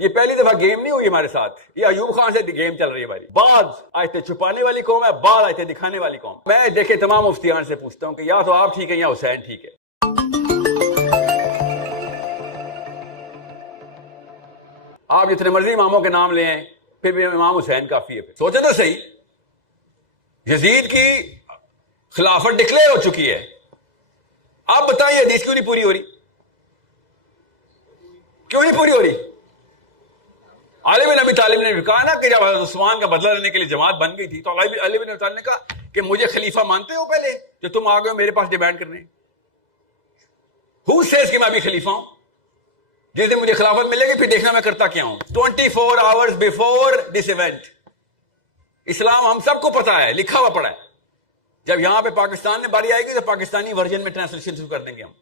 یہ پہلی دفعہ گیم نہیں ہوئی ہمارے ساتھ، یہ ایوب خان سے گیم چل رہی ہے ہماری. بعض آیتیں چھپانے والی قوم ہے، بعض آیتیں دکھانے والی قوم. میں دیکھے تمام مفتیان سے پوچھتا ہوں کہ یا تو آپ ٹھیک ہے یا حسین ٹھیک ہے. آپ جتنے مرضی اماموں کے نام لے ہیں پھر بھی امام حسین کافی ہے. سوچے تو صحیح، یزید کی خلافت ڈکلیئر ہو چکی ہے، آپ بتائیے حدیث کیوں نہیں پوری ہو رہی؟ کیوں نہیں پوری ہو رہی؟ علی بن ابی طالب نے کہا نا کہ جب حضرت عثمان کا بدلہ لینے کے لیے جماعت بن گئی تھی تو علی بن ابی طالب نے کہا کہ مجھے خلیفہ مانتے ہو پہلے جو تم آ گئے ہو میرے پاس ڈیمانڈ کرنے؟ Who says کہ میں ابھی خلیفہ ہوں؟ جس دن مجھے خلافت ملے گی پھر دیکھنا میں کرتا کیا ہوں. 24 hours before this event اسلام ہم سب کو پتا ہے، لکھا ہوا پڑا ہے. جب یہاں پہ پاکستان میں باری آئے گی تو پاکستانی ورژن میں ٹرانسلیشن شروع کر دیں گے ہم.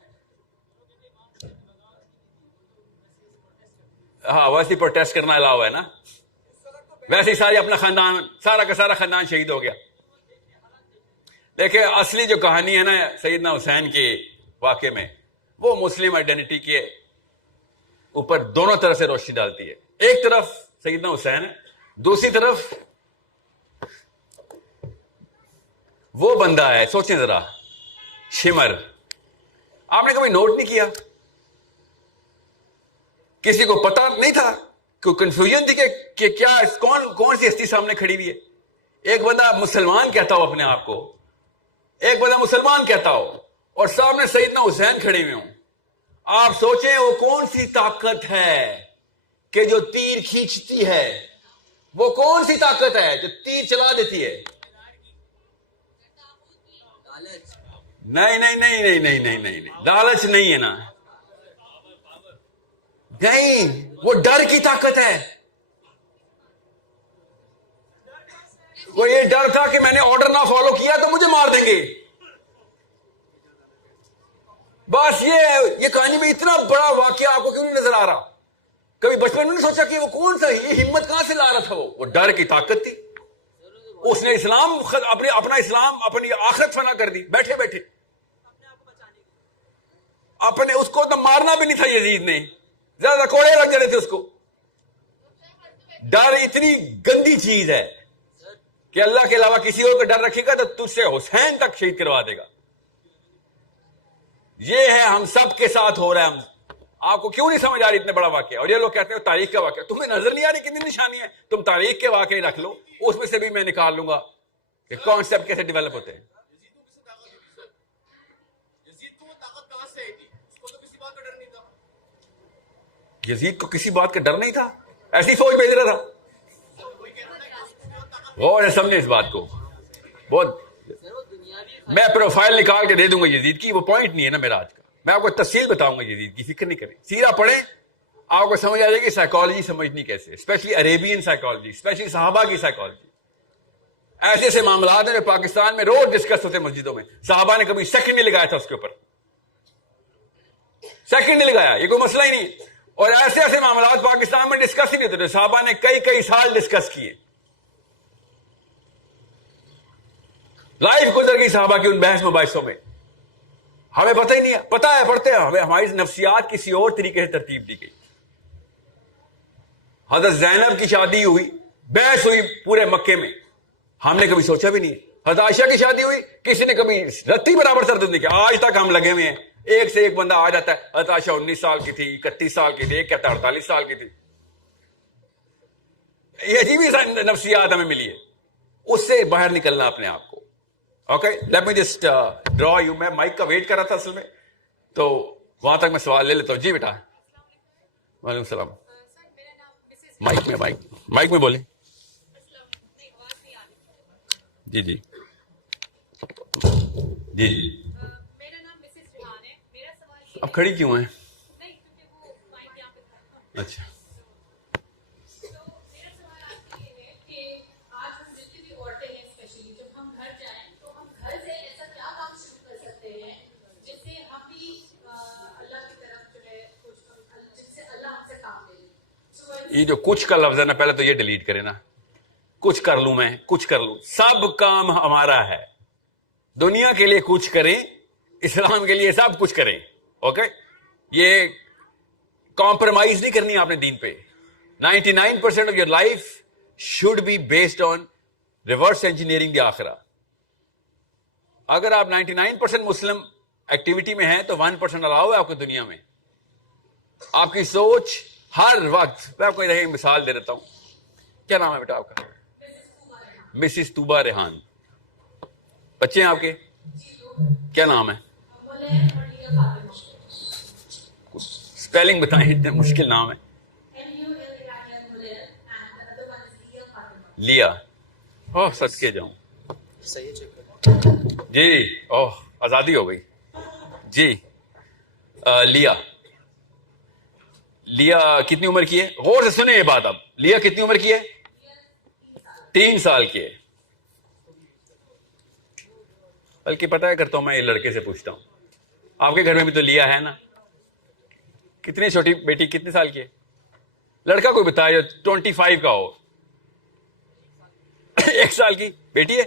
ہاں ویسے ہی پروٹیسٹ کرنا الاؤ ہے نا، ویسے ہی ساری اپنا خاندان سارا کا سارا خاندان شہید ہو گیا. دیکھیں اصلی جو کہانی ہے نا سیدنا حسین کے واقعے میں، وہ مسلم آئیڈینٹی کے اوپر دونوں طرح سے روشنی ڈالتی ہے. ایک طرف سیدنا حسین ہے، دوسری طرف وہ بندہ ہے. سوچیں ذرا، شمر. آپ نے کبھی نوٹ نہیں کیا؟ کسی کو پتا نہیں تھا؟ کوئی کنفیوژن تھی کہ کیا کون سی ہستی سامنے کھڑی ہوئی ہے؟ ایک بندہ مسلمان کہتا ہو اپنے آپ کو، ایک بندہ مسلمان کہتا ہو اور سامنے سیدنا حسین کھڑے ہوئے ہوں. آپ سوچیں وہ کون سی طاقت ہے کہ جو تیر کھینچتی ہے؟ وہ کون سی طاقت ہے جو تیر چلا دیتی ہے؟ نہیں نہیں نہیں نہیں نہیں نہیں نہیں، لالچ نہیں ہے نا، نہیں، وہ ڈر کی طاقت ہے. وہ یہ ڈر تھا کہ میں نے آرڈر نہ فالو کیا تو مجھے مار دیں گے. بس یہ کہانی میں اتنا بڑا واقعہ آپ کو کیوں نہیں نظر آ رہا؟ کبھی بچپن میں نہیں سوچا کہ وہ کون سا یہ ہمت کہاں سے لا رہا تھا؟ وہ ڈر کی طاقت تھی. اس نے اسلام اپنا اسلام اپنی آخرت فنا کر دی بیٹھے بیٹھے. اپنے اس کو تو مارنا بھی نہیں تھا یزید نے، زیادہ کوڑے لگ جڑے تھے اس کو. ڈر اتنی گندی چیز ہے کہ اللہ کے علاوہ کسی اور کا ڈر رکھے گا تو تجھ سے حسین تک شہید کروا دے گا. یہ ہے ہم سب کے ساتھ ہو رہا ہے. آپ کو کیوں نہیں سمجھ آ رہی اتنے بڑا واقعہ؟ اور یہ لوگ کہتے ہیں تاریخ کا واقعہ. تمہیں نظر نہیں آ رہی کتنی نشانی ہے؟ تم تاریخ کے واقعے رکھ لو، اس میں سے بھی میں نکال لوں گا کہ کانسیپٹ کیسے ڈیولپ ہوتے ہیں. یزید کو کسی بات کا ڈر نہیں تھا، ایسی فوج بھیج رہا تھا. غور سے سمجھے اس بات کو. بہت میں پروفائل نکال کے دے دوں گا یزید کی، وہ پوائنٹ نہیں ہے نا میرا آج کا. میں آپ کو تفصیل بتاؤں گا یزید کی، فکر نہیں کریں. سیرہ پڑھیں آپ کو سمجھ آ جائے گی سائیکالوجی سمجھنی کیسے، اسپیشلی عربین سائیکالوجی، اسپیشلی صحابہ کی سائیکالوجی. ایسے ایسے معاملات ہیں جو پاکستان میں روز ڈسکس ہوتے ہیں مسجدوں میں. صحابہ نے کبھی سیکنڈ نہیں لگایا تھا اس کے اوپر، سیکنڈ نہیں لگایا، یہ کوئی مسئلہ ہی نہیں. اور ایسے ایسے معاملات پاکستان میں ڈسکس ہی نہیں ہوتے. صحابہ نے کئی سال ڈسکس کیے. لائف گزر گئی صحابہ کی ان بحث مباحثوں میں. ہمیں پتہ ہی نہیں ہے، پتہ ہے پڑھتے ہیں ہمیں، ہماری نفسیات کسی اور طریقے سے ترتیب دی گئی. حضرت زینب کی شادی ہوئی، بحث ہوئی پورے مکے میں، ہم نے کبھی سوچا بھی نہیں. حضرت عائشہ کی شادی ہوئی، کسی نے کبھی رتی برابر تردد نہیں کیا. آج تک ہم لگے ہوئے ہیں، ایک سے ایک بندہ آ جاتا ہے. حضرت عائشہ 19 سال کی تھی، 31 سال کی تھی، ایک کہتا 48 سال کی تھی. یہ عجیب ہی نفسیات ہمیں ملی ہے. اس سے باہر نکلنا اپنے آپ کو. Okay let me just draw you. میں مائک کا ویٹ کر رہا تھا اصل میں، تو وہاں تک میں سوال لے لیتا ہوں. جی بیٹا. وعلیکم السلام. مائک میں بولیں. جی جی جی جی. اب کھڑی کیوں ہیں؟ اچھا یہ جو کچھ کا لفظ ہے نا، پہلے تو یہ ڈیلیٹ کریں نا. کچھ کر لوں میں، کچھ کر لوں. سب کام ہمارا ہے. دنیا کے لیے کچھ کریں، اسلام کے لیے سب کچھ کریں. اوکے یہ کمپرومائز نہیں کرنی آپ نے دین پہ. 99% of your life should be based on reverse engineering the آخرہ. اگر آپ 99% مسلم ایکٹیویٹی میں ہیں تو 1% الاؤ ہے آپ کو دنیا میں. آپ کی سوچ ہر وقت, میں آپ کو ایک مثال دے دیتا ہوں. کیا نام ہے بیٹا آپ کا؟ مسز طوبہ ریحان. بچے ہیں آپ کے؟ کیا نام ہے؟ اسپیلنگ بتائیں, اتنے مشکل نام ہے. لیا. اوہ صدقے جاؤں. جی اوہ آزادی ہو گئی. جی لیا. لیا کتنی عمر کی ہے؟ غور سے سنیں یہ بات. اب لیا کتنی عمر کی ہے؟ 3 سال کی ہے. بلکہ پتہ ہے کرتا ہوں میں, یہ لڑکے سے پوچھتا ہوں, آپ کے گھر میں بھی تو لیا ہے نا؟ کتنی چھوٹی بیٹی کتنے سال کی ہے؟ لڑکا کوئی بتایا جو 25 کا ہو. 1 سال کی بیٹی ہے؟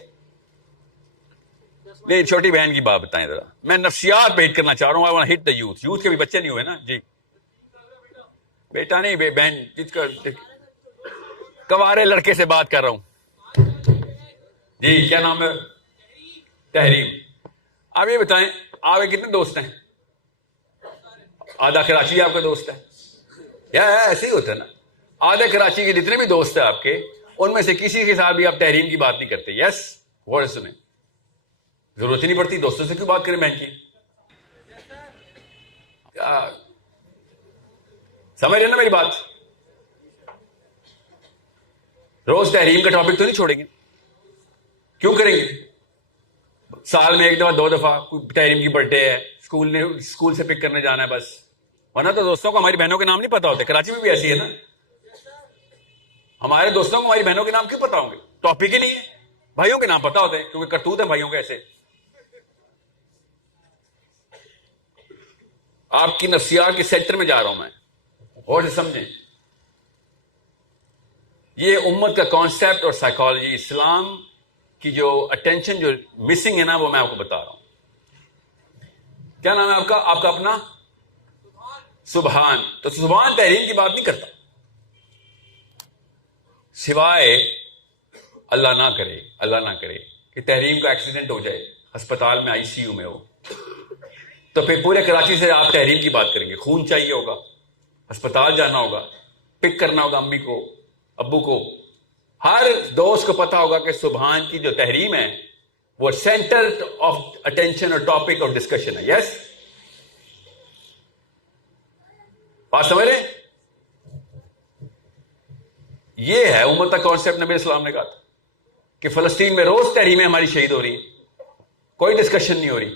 نہیں, چھوٹی بہن کی بات بتائیں ذرا. میں نفسیات پہ ہٹ کرنا چاہ رہا ہوں. I want to hit the youth. Youth کے بھی بچے نہیں ہوئے نا. جی بیٹا نہیں, بہن. جس کا کوارے لڑکے سے بات کر رہا ہوں. جی کیا نام ہے؟ تحریم. آپ یہ بتائیں آپ کے کتنے دوست ہیں؟ آدھا کراچی آپ کا دوست ہے یا ایسے ہی ہوتا ہے نا. آدھے کراچی کے جتنے بھی دوست ہیں آپ کے, ان میں سے کسی کے ساتھ بھی آپ تحریم کی بات نہیں کرتے. یس غور سے سنیں, ضرورت ہی نہیں پڑتی. دوستوں سے کیوں بات کریں بہن کی؟ سمجھ رہے نا میری بات؟ روز تحریم کا ٹاپک تو نہیں چھوڑیں گے. کیوں کریں گے؟ سال میں 1 دفعہ 2 دفعہ کوئی تحریم کی برتھ ڈے ہے, اسکول سے پک کرنے جانا ہے بس. ورنہ تو دوستوں کو ہماری بہنوں کے نام نہیں پتا ہوتے. کراچی میں بھی ایسی ہے نا. ہمارے دوستوں کو ہماری بہنوں کے نام کیوں پتا ہوں گے؟ ٹاپک ہی نہیں ہے. بھائیوں کے نام پتا ہوتے ہیں کیونکہ کرتوت ہیں بھائیوں کے ایسے. آپ کی نفسیات کے سیکٹر میں جا رہا ہوں میں, اور سے سمجھیں. یہ امت کا کانسیپٹ اور سائیکالوجی, اسلام کی جو اٹینشن جو مسنگ ہے نا, وہ میں آپ کو بتا رہا ہوں. کیا نام ہے آپ کا؟ آپ کا اپنا سبحان. تو سبحان تحریم کی بات نہیں کرتا, سوائے اللہ نہ کرے کہ تحریم کا ایکسیڈنٹ ہو جائے, ہسپتال میں ICU میں ہو, تو پھر پورے کراچی سے آپ تحریم کی بات کریں گے. خون چاہیے ہوگا, ہسپتال جانا ہوگا, پک کرنا ہوگا امی کو ابو کو. ہر دوست کو پتا ہوگا کہ سبحان کی جو تحریم ہے وہ سینٹر آف اٹینشن اور ٹاپک آف ڈسکشن ہے. یس بات سمجھ رہے ہیں؟ یہ ہے امت کا کانسیپٹ. نبی اسلام نے کہا تھا کہ فلسطین میں روز تحریمیں ہماری شہید ہو رہی ہیں, کوئی ڈسکشن نہیں ہو رہی.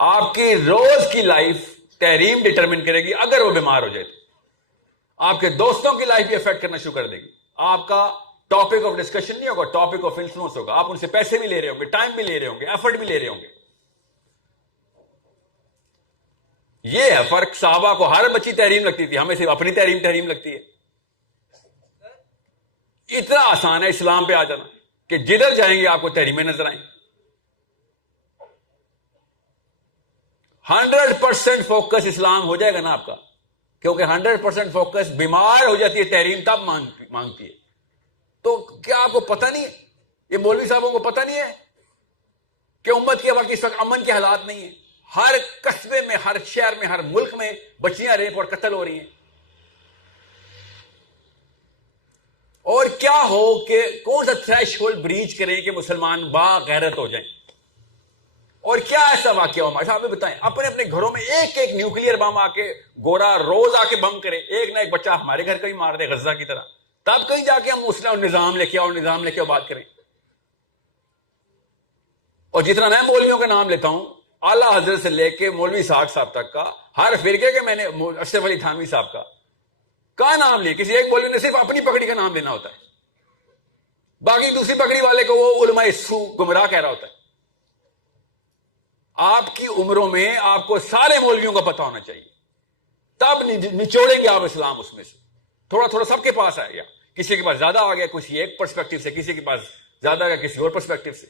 آپ کی روز کی لائف تحریم ڈٹرمن کرے گی. اگر وہ بیمار ہو جائے تو آپ کے دوستوں کی لائف بھی افیکٹ کرنا شروع کر دے گی. آپ کا ٹاپک آف ڈسکشن نہیں ہوگا, ٹاپک آف انفلوئنس ہوگا. آپ ان سے پیسے بھی لے رہے ہوں گے, ٹائم بھی لے رہے ہوں گے, ایفرٹ بھی لے رہے ہوں گے. یہ ہے فرق. صحابہ کو ہر بچی تحریم لگتی تھی, ہمیں صرف اپنی تحریم لگتی ہے. اتنا آسان ہے اسلام پہ آ جانا کہ جدھر جائیں گے آپ کو تحریمیں نظر آئیں. 100% فوکس اسلام ہو جائے گا نا آپ کا, کیونکہ 100% فوکس بیمار ہو جاتی ہے تحریم تب مانگتی ہے. تو کیا آپ کو پتہ نہیں ہے, یہ مولوی صاحبوں کو پتہ نہیں ہے کہ امت کے وقت اس وقت امن کے حالات نہیں ہیں. ہر قصبے میں, ہر شہر میں, ہر ملک میں بچیاں ریپ اور قتل ہو رہی ہیں. اور کیا ہو کہ کون سا تھریش ہولڈ بریچ کریں کہ مسلمان با غیرت ہو جائیں. اور کیا ایسا واقعہ ہو ہمارے صاحب بتائیں. اپنے اپنے گھروں میں ایک نیوکلیئر بم آ کے, گورا روز آ کے بم کرے, ایک نہ ایک بچہ ہمارے گھر کا ہی مار دے غزہ کی طرح, تب کہیں جا کے ہم مسئلہ اور نظام لے کے آؤ بات کریں. اور جتنا میں مولویوں کا نام لیتا ہوں, اعلیٰ حضرت سے لے کے مولوی اسحاق صاحب تک کا, ہر فرقے کے میں نے, اشرف علی تھانوی صاحب کا نام لیا. کسی ایک مولوی نے صرف اپنی پگڑی کا نام لینا ہوتا ہے, باقی دوسری پگڑی والے کو وہ علماء سو گمراہ کہہ رہا ہوتا ہے. آپ کی عمروں میں آپ کو سارے مولویوں کا پتہ ہونا چاہیے, تب نچوڑیں گے آپ اسلام اس میں سے. تھوڑا تھوڑا سب کے پاس آئے گا, کسی کے پاس زیادہ آ گیا کسی ایک پرسپیکٹو سے, کسی کے پاس زیادہ آ گیا کسی اور پرسپیکٹو سے.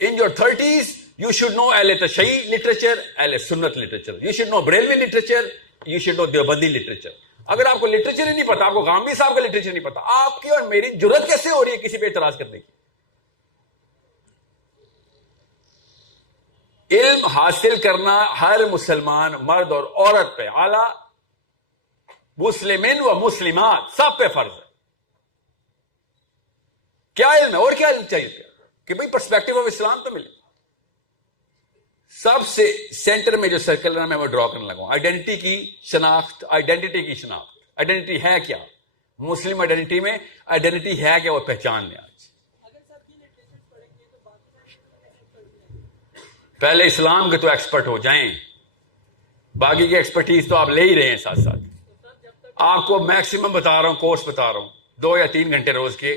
In your 30s, you should know Ahl Tashayyi literature, Ahl Sunnat literature. You should know Brelvi literature, you should know Deobandi literature. اگر آپ کو لٹریچر ہی نہیں پتا، آپ کو غامدی صاحب کا لٹریچر نہیں پتا، آپ کی اور میری جرت کیسے ہو رہی ہے کسی پہ اعتراض کرنے کی؟ علم حاصل کرنا ہر مسلمان مرد اور عورت پہ، اعلی مسلمین و مسلمات سب پہ فرض ہے. کیا علم ہے اور کیا علم چاہیے کہ بھئی پرسپیکٹو آف اسلام تو ملے. سب سے سینٹر میں جو سرکل ہے میں وہ ڈرا کرنے لگا ہوں، آئیڈینٹی کی شناخت. آئیڈینٹی کی شناخت، آئیڈینٹی ہے کیا؟ مسلم آئیڈینٹی میں آئیڈینٹی ہے کیا، وہ پہچان لیں. آج پہلے اسلام کے تو ایکسپرٹ ہو جائیں، باقی کی ایکسپرٹیز تو آپ لے ہی رہے ہیں ساتھ ساتھ. آپ کو میکسیمم بتا رہا ہوں، کورس بتا رہا ہوں، 2 یا 3 گھنٹے روز کے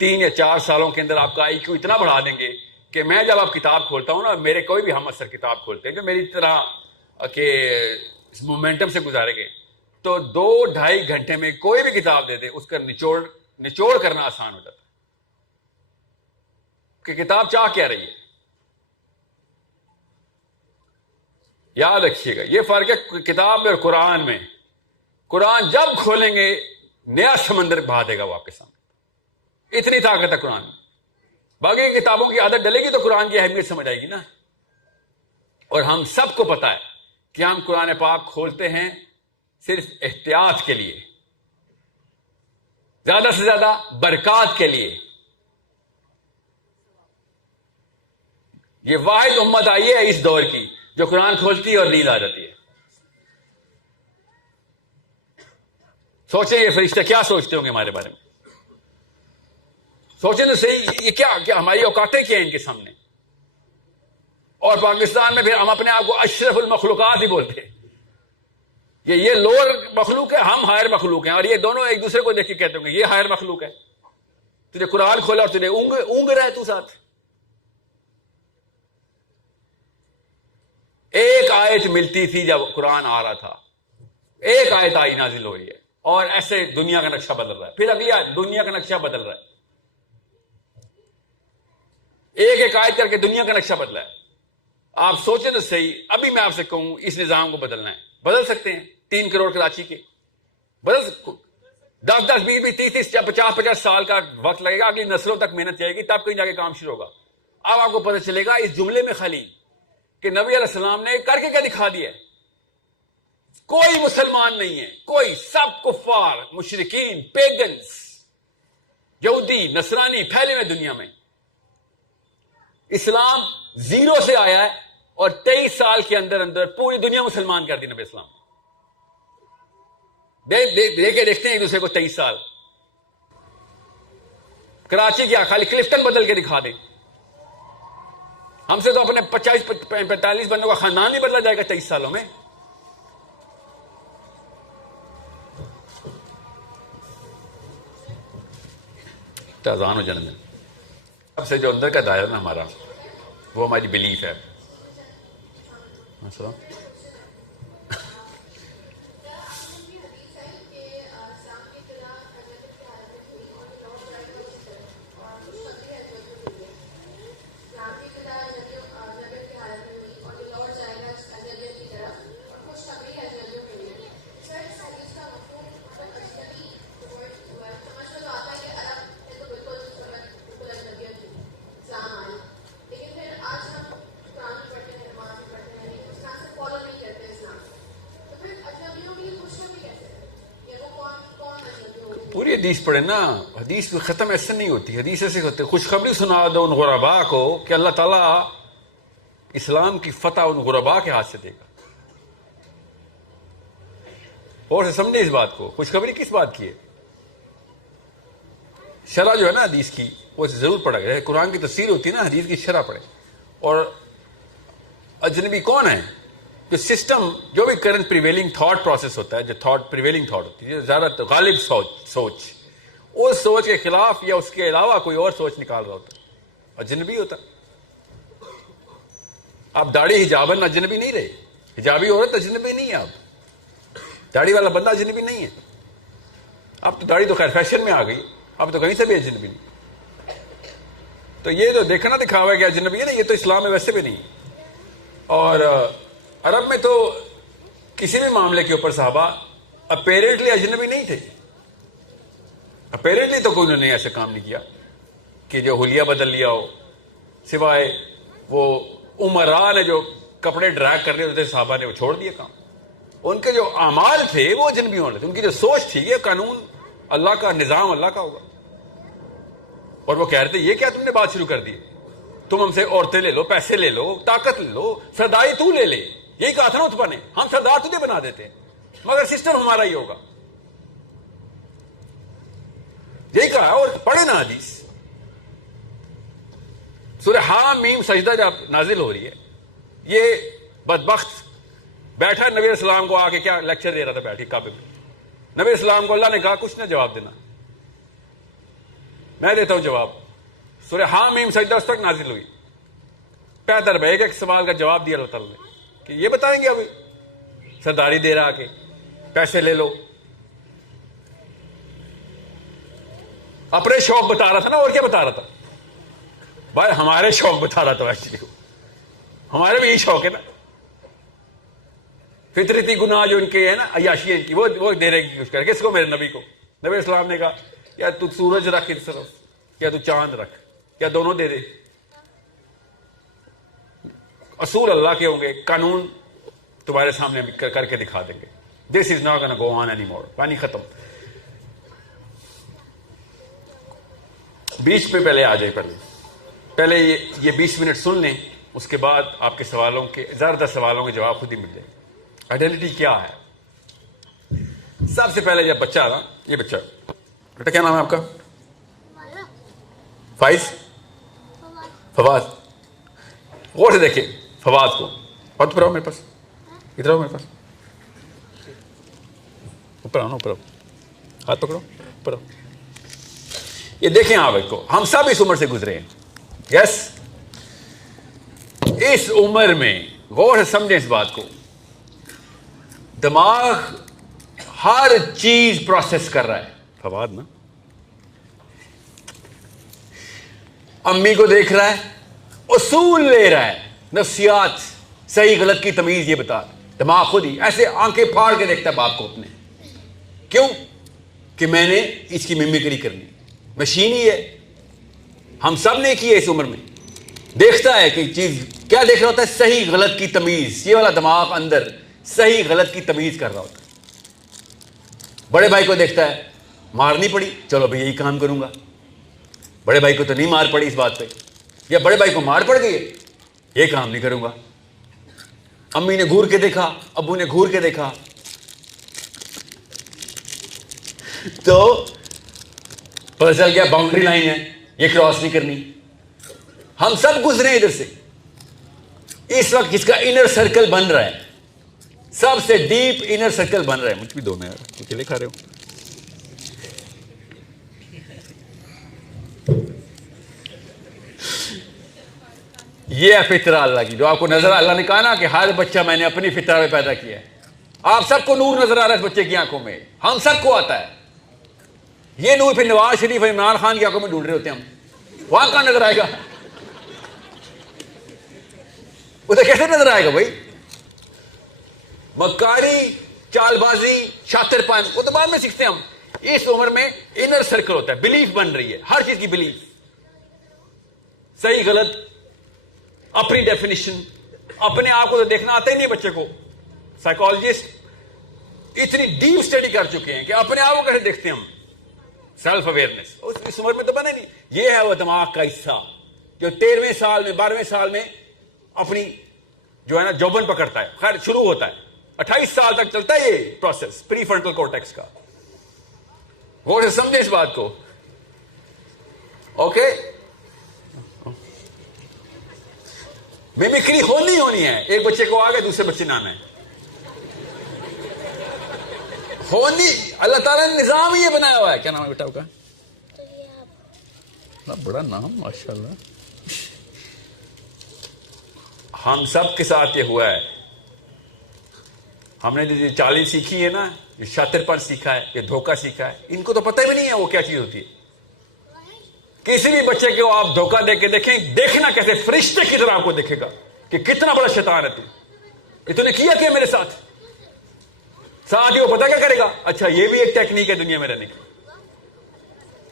3 یا 4 سالوں کے اندر آپ کا آئی کیو اتنا بڑھا دیں گے کہ میں جب آپ کتاب کھولتا ہوں نا، میرے کوئی بھی ہم اثر کتاب کھولتے ہیں جو میری طرح کہ مومنٹم سے گزارے گئے، تو 2-2.5 گھنٹے میں کوئی بھی کتاب دے دے اس کا نچوڑ کرنا آسان ہو جاتا ہے کہ کتاب چاہ کیا رہی ہے. یاد رکھیے گا یہ فرق ہے کتاب میں اور قرآن میں. قرآن جب کھولیں گے نیا سمندر بہا دے گا وہ آپ کے سامنے، اتنی طاقت ہے قرآن میں. باقی کتابوں کی عادت ڈلے گی تو قرآن کی اہمیت سمجھ آئے گی نا. اور ہم سب کو پتا ہے کہ ہم قرآن پاک کھولتے ہیں صرف احتیاط کے لیے، زیادہ سے زیادہ برکات کے لیے. یہ واحد امت آئی ہے اس دور کی جو قرآن کھولتی ہے اور نیند آ جاتی ہے. سوچیں یہ فرشتے کیا سوچتے ہوں گے ہمارے بارے میں. سوچیں تو صحیح، یہ کیا ہماری اوقاتیں کیا ہیں ان کے سامنے. اور پاکستان میں پھر ہم اپنے آپ کو اشرف المخلوقات ہی بولتے ہیں. یہ لوور مخلوق ہے، ہم ہائر مخلوق ہیں، اور یہ دونوں ایک دوسرے کو دیکھ کے کہتے ہوں گے یہ ہائر مخلوق ہے. تجھے قرآن کھولا اور تجھے اونگ رہا ہے تو ساتھ. ایک آیت ملتی تھی جب قرآن آ رہا تھا، ایک آیت آئی نازل ہو رہی ہے اور ایسے دنیا کا نقشہ بدل رہا ہے. پھر اگلی آیت دنیا کا نقشہ بدل رہا ہے. ایک آیت کر کے دنیا کا نقشہ بدلا ہے. آپ سوچیں تو صحیح، ابھی میں آپ سے کہوں اس نظام کو بدلنا ہے، بدل سکتے ہیں. 3 کروڑ کراچی کے بدل 10-10 20-30 50 سال کا وقت لگے گا، اگلی نسلوں تک محنت جائے گی، تب کہیں جا کے کام شروع ہوگا. اب آپ کو پتہ چلے گا اس جملے میں خالی کہ نبی علیہ السلام نے کر کے کیا دکھا دیا ہے. کوئی مسلمان نہیں ہے، کوئی، سب کفار، مشرکین، پیگنز، یہودی، نصرانی پھیلے ہوئے دنیا میں. اسلام 0 سے آیا ہے اور 23 سال کے اندر پوری دنیا مسلمان کر دی نبی اسلام. دیکھتے ہیں ایک دوسرے کو 23 سال. کراچی کیا خالی کلفٹن بدل کے دکھا دیں. ہم سے تو اپنے 45 بندوں کا خاندان نہیں بدلا جائے گا 23 سالوں میں. اذان ہو جانے میں سب سے جو اندر کا دائرہ نا ہمارا، وہ ہماری بلیف ہے. پوری حدیث پڑھے نا، حدیث ختم ایسے نہیں ہوتی. حدیث ایسے ہوتے خوشخبری سنا دو ان غربا کو کہ اللہ تعالیٰ اسلام کی فتح ان غربا کے ہاتھ سے دے گا. اور سے سمجھے اس بات کو، خوشخبری کس بات کی ہے؟ شرح جو ہے نا حدیث کی وہ ضرور پڑھا گیا ہے. قرآن کی تفسیر ہوتی ہے نا، حدیث کی شرح پڑھے. اور اجنبی کون ہے؟ جو سسٹم، جو بھی کرنٹ پریویلنگ تھاٹ پروسیس ہوتا ہے، جو تھاٹ پریویلنگ تھاٹ ہوتی ہے، زیادہ غالب سوچ، اس سوچ کے خلاف یا اس کے علاوہ کوئی اور سوچ نکال رہا ہوتا ہے، اجنبی ہوتا. آپ داڑھی حجابن اجنبی نہیں رہے، حجابی عورت اجنبی نہیں ہے. آپ داڑھی والا بندہ اجنبی نہیں ہے. اب تو داڑھی تو خیر فیشن میں آ گئی، اب تو کہیں سے بھی اجنبی نہیں. تو یہ تو دیکھنا دکھاوا ہے کہ اجنبی ہے نا، یہ تو اسلام میں ویسے بھی نہیں. اور عرب میں تو کسی بھی معاملے کے اوپر صحابہ اپیرنٹلی اجنبی نہیں تھے, اپیرنٹلی تو کوئی نے ایسا کام نہیں کیا کہ جو حلیہ بدل لیا ہو, سوائے وہ عمرا نے جو کپڑے ڈریگ کر لیے ہوتے صحابہ نے وہ چھوڑ دیا کام. ان کے جو اعمال تھے وہ اجنبیوں والے تھے, ان کی جو سوچ تھی یہ قانون اللہ کا, نظام اللہ کا ہوگا. اور وہ کہہ رہے تھے یہ کیا تم نے بات شروع کر دی, تم ہم سے عورتیں لے لو, پیسے لے لو, طاقت لے لو, سرداری تو لے لے, یہی کہا تھا نا اتبا نے, ہم سردار تجھے بنا دیتے ہیں مگر سسٹم ہمارا ہی ہوگا, یہی کہا. اور پڑھے نا حدیث, سورہ حامیم سجدہ جب نازل ہو رہی ہے, یہ بدبخت بیٹھا نبی علیہ السلام کو آ کے کیا لیکچر دے رہا تھا بیٹھ کے کعبے میں. نبی علیہ السلام کو اللہ نے کہا کچھ نہ جواب دینا, میں دیتا ہوں جواب. سورہ حامیم سجدہ اس تک نازل ہوئی, پیدر بھائی ایک سوال کا جواب دیا اللہ تعالیٰ نے کہ یہ بتائیں گے ابھی سرداری دے رہا کے پیسے لے لو. اپنے شوق بتا رہا تھا نا, اور کیا بتا رہا تھا بھائی, ہمارے شوق بتا رہا تھا. ایکچولی ہمارے بھی یہی شوق ہے نا, فطرتی گناہ جو ان کے ہے نا, عیاشی ان کی, وہ دے رہے کی کوشش کر. کس کو؟ میرے نبی کو. نبی اسلام نے کہا یا تو سورج رکھ اس طرف, یا تو چاند رکھ, یا دونوں دے دے. اصول اللہ کے ہوں گے, قانون تمہارے سامنے کر کے دکھا دیں گے. This is not gonna go on anymore. پانی ختم. بیچ پہ پہلے آ جائے, پہلے یہ 20 منٹ سن لیں, اس کے بعد آپ کے سوالوں کے زیادہ سوالوں کے جواب خود ہی مل جائیں گے. آئیڈینٹی کیا ہے؟ سب سے پہلے جب بچہ نا, یہ بچہ بیٹا کیا نام ہے آپ کا؟ فائز, فواز. غور سے دیکھیں فواز کو, اور اوپر آؤ میرے پاس, ادھر آؤ میرے پاس, اوپر آؤ نا, اوپر آؤ, ہاتھ پکڑو, اوپر آؤ. یہ دیکھیں آپ کو, ہم سب اس عمر سے گزرے ہیں. یس, اس عمر میں غور سے سمجھیں اس بات کو, دماغ ہر چیز پروسیس کر رہا ہے. فواد نا امی کو دیکھ رہا ہے, اصول لے رہا ہے, نفسیات, صحیح غلط کی تمیز یہ بتا. دماغ خود ہی ایسے آنکھیں پھاڑ کے دیکھتا ہے باپ کو اپنے. کیوں؟ کہ میں نے اس کی ممیکری کرنی. مشین ہی ہے, ہم سب نے کی ہے اس عمر میں. دیکھتا ہے کہ چیز کیا دیکھ رہا ہوتا ہے, صحیح غلط کی تمیز. یہ والا دماغ اندر صحیح غلط کی تمیز کر رہا ہوتا ہے. بڑے بھائی کو دیکھتا ہے, مارنی پڑی, چلو بھائی یہی کام کروں گا. بڑے بھائی کو تو نہیں مار پڑی اس بات پہ, یا بڑے بھائی کو مار پڑ گئی ہے, یہ کام نہیں کروں گا. امی نے گھور کے دیکھا, ابو نے گھور کے دیکھا, تو پتہ چل گیا باؤنڈری لائن ہے, یہ کراس نہیں کرنی. ہم سب گزرے ادھر سے. اس وقت جس کا انر سرکل بن رہا ہے, سب سے ڈیپ انر سرکل بن رہا ہے. مجھ بھی دو, میں اکیلے کھا رہے ہوں. یہ ہے فطرہ اللہ کی, جو آپ کو نظر, اللہ نے کہا نا کہ ہر بچہ میں نے اپنی فطرہ میں پیدا کیا ہے. آپ سب کو نور نظر آ رہا ہے اس بچے کی آنکھوں میں, ہم سب کو آتا ہے. یہ نور پھر نواز شریف اور عمران خان کی آنکھوں میں ڈھونڈ رہے ہوتے ہیں ہم, وہاں کہاں نظر آئے گا؟ اسے کیسے نظر آئے گا بھائی؟ مکاری, چال بازی, شاطر پن, وہ تو بعد میں سیکھتے ہیں ہم. اس عمر میں انر سرکل ہوتا ہے, بلیف بن رہی ہے, ہر چیز کی بلیف, صحیح غلط, اپنی ڈیفینیشن. اپنے آپ کو تو دیکھنا آتا ہی نہیں بچے کو. سائیکالوجسٹ اتنی ڈیپ اسٹڈی کر چکے ہیں کہ اپنے آپ کو کیسے دیکھتے ہیں ہم. سیلف اویئرنیس اس عمر میں تو بنے نہیں. یہ ہے وہ دماغ کا حصہ جو 13ویں سال میں 12ویں سال میں اپنی جو ہے نا جوبن پکڑتا ہے. خیر شروع ہوتا ہے, 28 سال تک چلتا ہے یہ پروسیس پری فرنٹل کورٹیکس کا. غور سے سمجھیں اس بات کو. اوکے, میمیکری ہونی ہے. ایک بچے کو آگے دوسرے بچے نہ آنا ہے ہونی. اللہ تعالیٰ نے نظام ہی یہ بنایا ہوا ہے. کیا نام ہے بیٹا کا؟ بڑا نام ماشاءاللہ. ہم سب کے ساتھ یہ ہوا ہے. ہم نے جو چالیں سیکھی ہے نا, یہ شاطر پن سیکھا ہے, یہ دھوکہ سیکھا ہے, ان کو تو پتہ بھی نہیں ہے وہ کیا چیز ہوتی ہے. کسی بھی بچے کو آپ دھوکہ دے کے دیکھیں, دیکھنا کیسے فرشتے کی طرح آپ کو دیکھے گا کہ کتنا بڑا شیطان ہے تو. یہ تو نے کیا میرے ساتھ. ساتھ ہی وہ پتا کیا کرے گا, اچھا یہ بھی ایک ٹیکنیک ہے دنیا میں رہنے کی.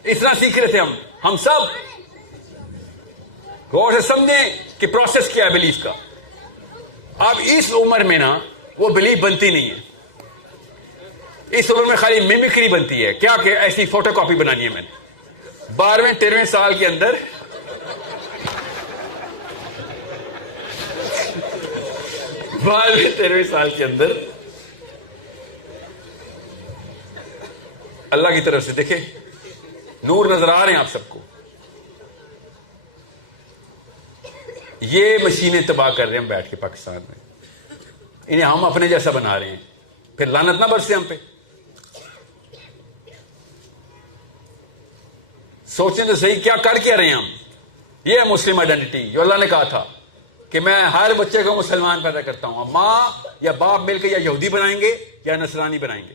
اس طرح سیکھ رہے تھے ہم سب. غور سے سمجھیں کہ پروسیس کیا ہے بلیف کا. اب اس عمر میں نا وہ بلیف بنتی نہیں ہے. اس عمر میں خالی میمکری بنتی ہے. کیا کہ ایسی فوٹو کاپی بنانی ہے میں نے. 12ویں 13ویں سال کے اندر سال کے اندر اللہ کی طرف سے دیکھیں نور نظر آ رہے ہیں آپ سب کو. یہ مشینیں تباہ کر رہے ہیں ہم بیٹھ کے پاکستان میں. انہیں ہم اپنے جیسا بنا رہے ہیں, پھر لعنت نہ برسے ہم پہ. سوچیں تو صحیح کیا کر کے رہے ہیں ہم. یہ ہے مسلم آئیڈینٹی جو اللہ نے کہا تھا کہ میں ہر بچے کو مسلمان پیدا کرتا ہوں. اب ماں یا باپ مل کے یا یہودی بنائیں گے یا نصرانی بنائیں گے.